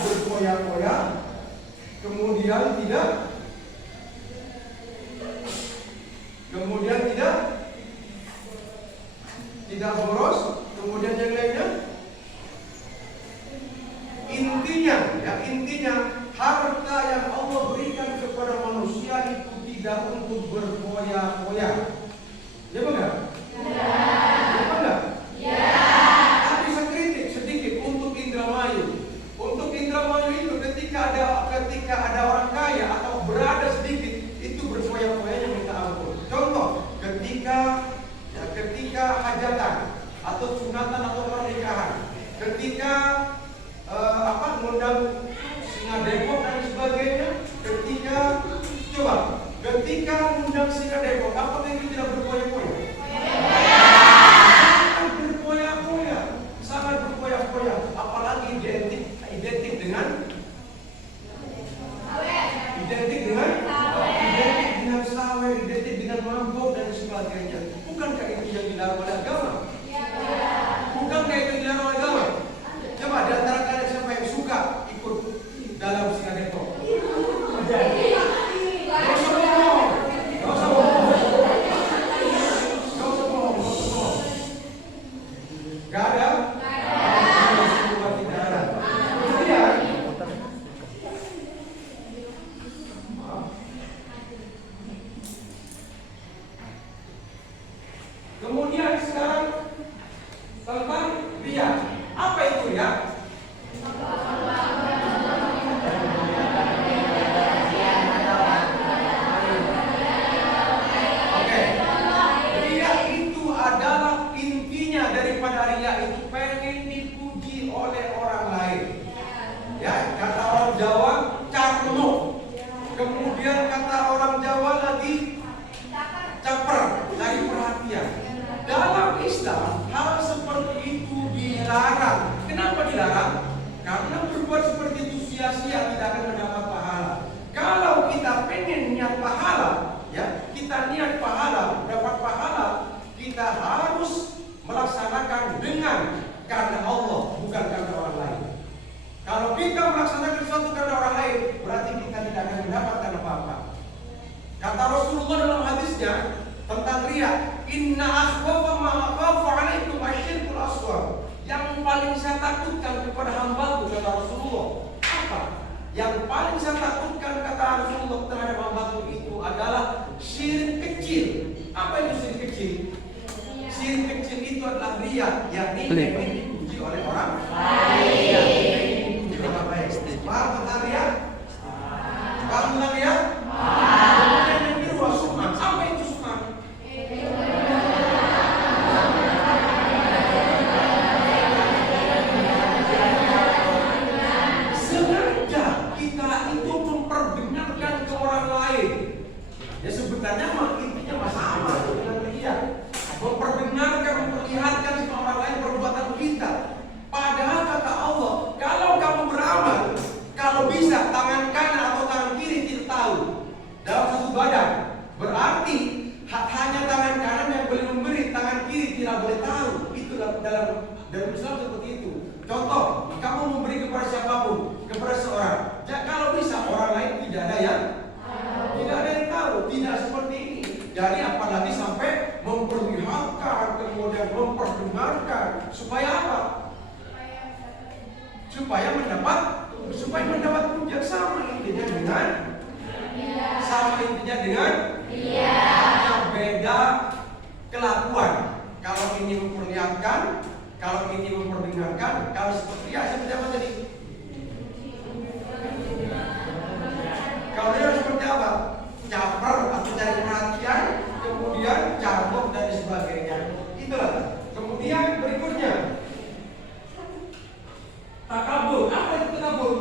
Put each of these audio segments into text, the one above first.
berfoya-foya, kemudian tidak boros, kemudian yang lainnya. Intinya harta yang Allah berikan kepada manusia itu tidak untuk berfoya-foya. Ya enggak? Ya. Enggak? Ya. Tapi saya kritik sedikit untuk Indramayu. Untuk Indramayu itu ketika ada orang kaya atau berada sedikit itu berfoya-foyanya minta ampun. Contoh, ketika hajatan atau sunatan atau pernikahan, ketika ngundang singa depok dan sebagainya, ketika ngundang singa depok, apakah itu tidak berfoya-foya? Sangat berfoya-foya, apalagi identik dengan sawer, identik dengan mabuk dan sebagainya. Bukankah itu yang dilarang oleh agama? Bukankah itu yang dilarang oleh agama? Coba di antara kalian siapa yang suka ikut dalam singa depok? Gak ada? Kemudian sekarang tentang riya. Apa itu riya? Oke. Riya itu adalah intinya daripada riya itu pengen dipuji oleh orang lain. Ya, kata orang Jawa carno. Kemudian kata orang Jawa lagi caper, cari perhatian. Dalam Islam hal seperti itu dilarang. Kenapa dilarang? Karena berbuat seperti itu sia-sia, tidak akan mendapat pahala. Kalau kita pengen niat pahala, ya, kita niat pahala, dapat pahala, kita harus melaksanakan dengan karena Allah, bukan karena orang lain. Kalau kita melaksanakan sesuatu karena orang lain, berarti kita tidak akan mendapatkan apa-apa. Kata Rasulullah dalam hadisnya tentang riya, inna akhwafa ma akhafu alaikum asyirkul asghar. Yang paling saya takutkan kepada hamba-Ku, kata Rasulullah, apa? Yang paling saya takutkan, kata Rasulullah, terhadap hamba-Ku itu adalah syirik kecil. Apa itu syirik kecil? Syirik kecil itu adalah riya, yakni ingin dipuji oleh orang lain. Paham tentang riya? Paham tentang riya? Yang kedua sum'ah. Apa itu sum'ah? Sengaja kita itu memperdengarkan ke orang lain. Ya sebenarnya intinya sama dengan riya. Memperdengarkan, memperlihatkan sama orang lain perbuatan kita. Padahal kata Allah, kalau kamu beramal, kalau bisa tangan kanan atau tangan kiri tidak tahu dalam satu badan, berarti hanya tangan kanan yang boleh memberi, tangan kiri tidak boleh tahu. Itu dalam Islam seperti itu. Contoh, kamu memberi kepada siapapun, kepada seorang, kalau bisa orang lain tidak ada yang tahu, tidak seperti ini. Jadi apalagi sampai memperlihatkan, kemudian memperdengarkan, supaya apa? Supaya mendapat pujian. Sama intinya dengan hanya beda kelakuan. Kalau ini memperlihatkan, kalau ini memperdengarkan, kalau seperti apa tadi? Kalau dia seperti apa? Caper atau cari perhatian, kemudian canggung dan sebagainya. Itulah. Kemudian berikutnya, takabur. Apa itu takabur?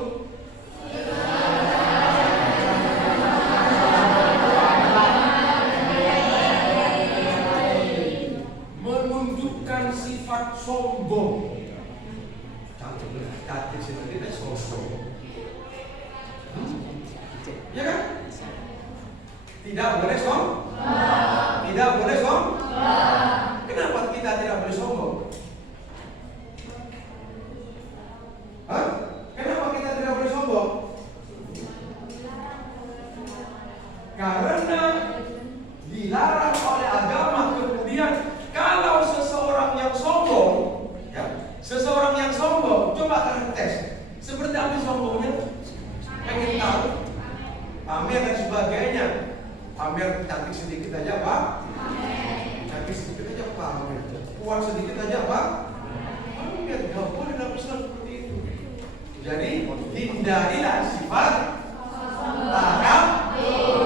Menunjukkan sifat sombong. Cantik seperti itu sombong. Ya kan? Tidak boleh sombong. Tidak boleh sombong. Kenapa kita tidak boleh sombong? Kenapa kita tidak Hindarilah sifat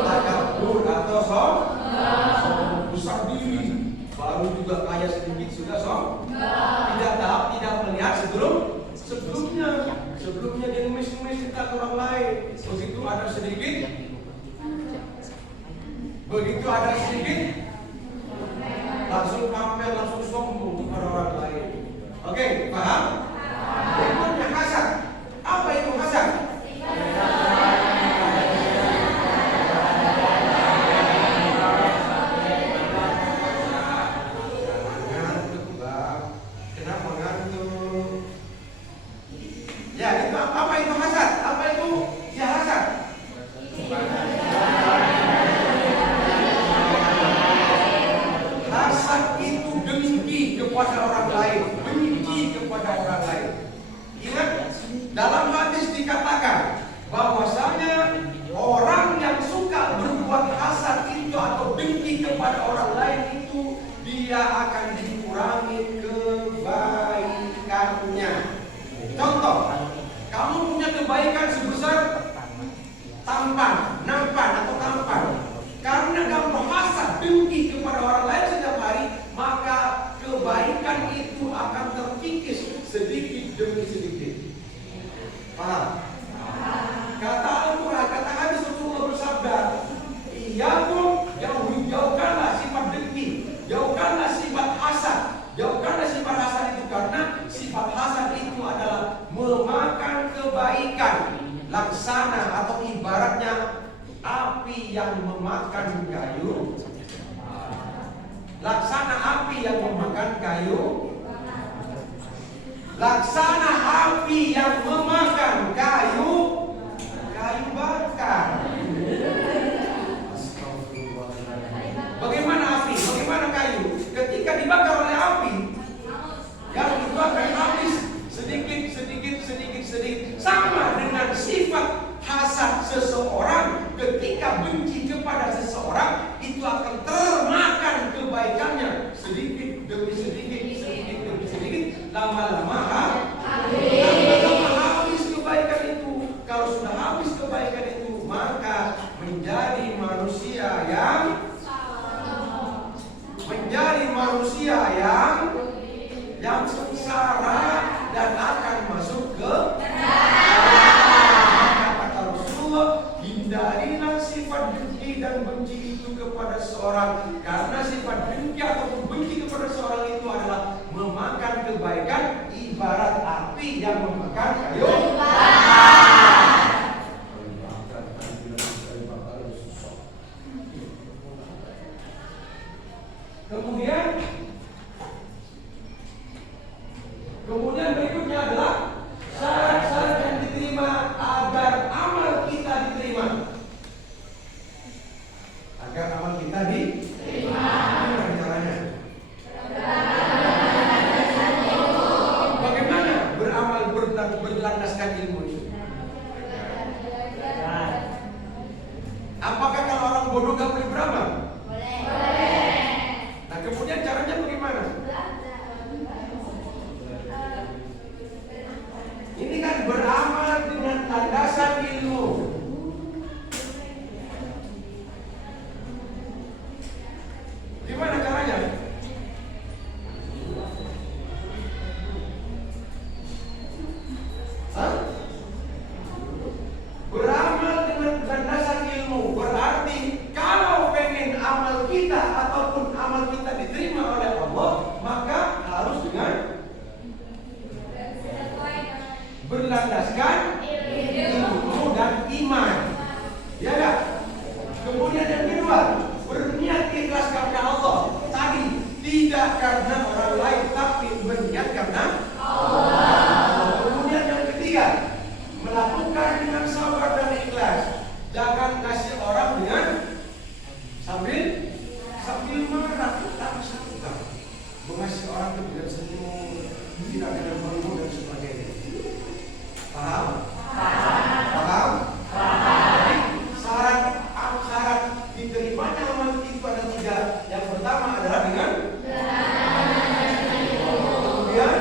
takabur atau sombong besar diri. Baru juga kaya sedikit sudah tidak melihat sebelumnya dia ngemis-ngemis kita ke orang lain. Begitu ada sedikit langsung pamer, langsung sombong kepada orang lain. Oke, paham? Berikutnya hasad. Apa itu hasad? Kenapa ngantuk? Ya, itu apa itu hasad? Apa itu ya hasad? Hasad itu dengki kepada orang lain, benci kepada orang lain. Ingat, dalam hadis dikatakan bahwasanya orang yang suka berbuat hasad itu atau dengki kepada orang lain itu dia akan dikurangi kebaikannya. Contoh, kamu punya kebaikan sebesar nampan atau tampan. Karena kamu hasad dengki kepada orang lain setiap hari, maka kebaikan itu akan terkikis sedikit demi sedikit. Paham? Kata Al-Quran, kata hadis Rasulullah bersabda, jauhkanlah sifat dengki, jauhkanlah sifat hasad, jauhkanlah sifat hasad itu, karena sifat hasad itu adalah memakan kebaikan. Laksana atau ibaratnya api yang memakan kayu. Laksana api yang memakan kayu. Laksana api yang memakan kayu bakar. Bagaimana api? Bagaimana kayu? Ketika dibakar oleh api, yang itu akan habis sedikit. Sama dengan sifat hasad seseorang, ketika benci kepada seseorang, itu akan termakan kebaikannya sedikit demi sedikit, lama-lama habis kebaikan itu. Kalau sudah habis kebaikan itu, maka menjadi manusia yang sengsara dan akan masuk ke kata Rasulullah, hindarilah sifat dengki dan benci itu kepada seorang, karena sifat dengki atau benci kepada seorang itu adalah memakan kebaikan, ibarat api yang memakan kayu. Kemudian berikutnya adalah syarat-syarat yang diterima agar amal kita diterima. Agar amal kita diterima. Bagaimana caranya? Bagaimana beramal berlandaskan ilmu itu? Apakah kalau orang bodoh gak boleh beramal? Boleh. Nah, kemudian caranya bagaimana? Ini kan beramal dengan landasan ilmu. Gimana caranya? Beramal dengan landasan ilmu berarti kalau pengen amal kita ataupun amal kita diterima oleh Allah, maka harus dengan berlandaskan ilmu dan iman. Ya enggak? Kemudian yang kedua, berniat ikhlas karena Allah. Tadi tidak karena orang lain, tapi berniat karena Allah. Kemudian yang ketiga, melakukan dengan sabar dan ikhlas. Jangan kasih orang dengan sambil marah, tapi sabar. Mengasihi orang itu dengan senyum, tidak dengan malu dan sebagainya. Paham? Paham? Jadi syarat diterimanya amal itu ada tiga. Yang pertama adalah dengan kemudian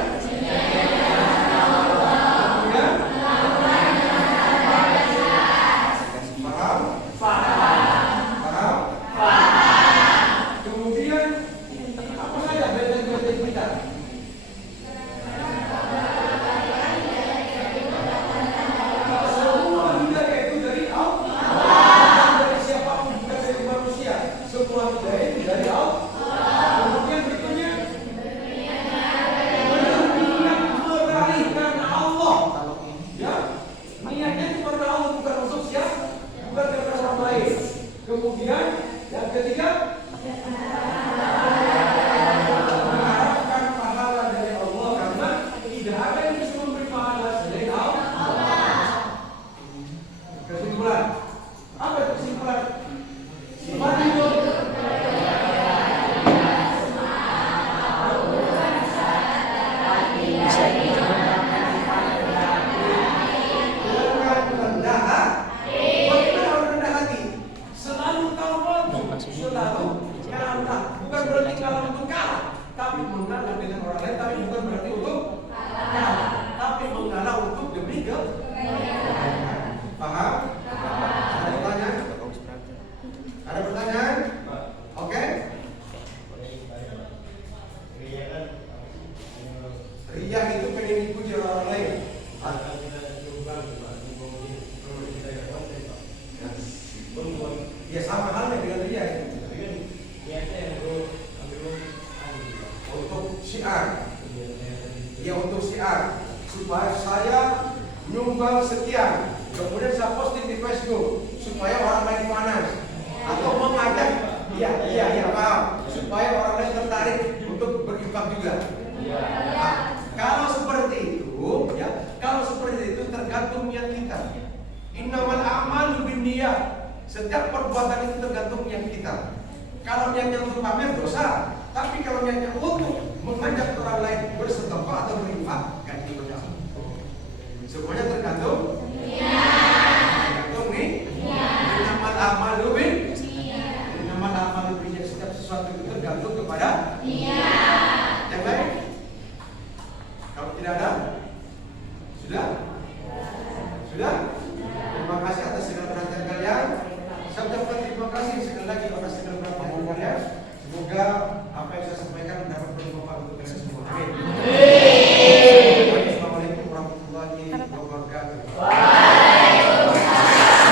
Kemudian yang ketiga, mengharapkan pahala dari Allah karena tidak ada yang bisa memberi pahala selain Allah. Kesimpulan, apa kesimpulan? Iman itu bukan berarti kalah untuk kalah, tapi mengalah dengan orang lain, tapi bukan berarti untuk kalah, tapi mengalah untuk demi kebaikan. Paham? Ada pertanyaan? Ada pertanyaan? Oke? Ria itu pengen dipuji orang lain. Ya sama halnya dengan ria itu. Untuk syiar, ya untuk syiar supaya saya nyumbang sekian, kemudian saya posting di Facebook supaya orang lain panas atau mengajak, iya paham, supaya orang lain tertarik untuk berinfak juga. Nah, kalau seperti itu tergantung niat kita. Innamal a'malu binniyat. Setiap perbuatan itu tergantung niat kita. Kalau niatnya untuk pamer dosa, tapi kalau niatnya untuk mengajak orang lain bersedekah atau berinfak, ganti dosa. Semuanya tergantung tergantung nih. Innamal a'malu binniyat. Innamal a'malu binniyat. Setiap sesuatu itu tergantung kepada niat. Yang lain? Kalau tidak ada? Sudah? Terima kasih atas segala perhatian kalian. Saya ucapkan terima kasih sekali lagi atas segala perhatian kalian. Semoga apa yang saya sampaikan dapat bermanfaat untuk kalian semua. Amin. Assalamualaikum warahmatullahi wabarakatuh.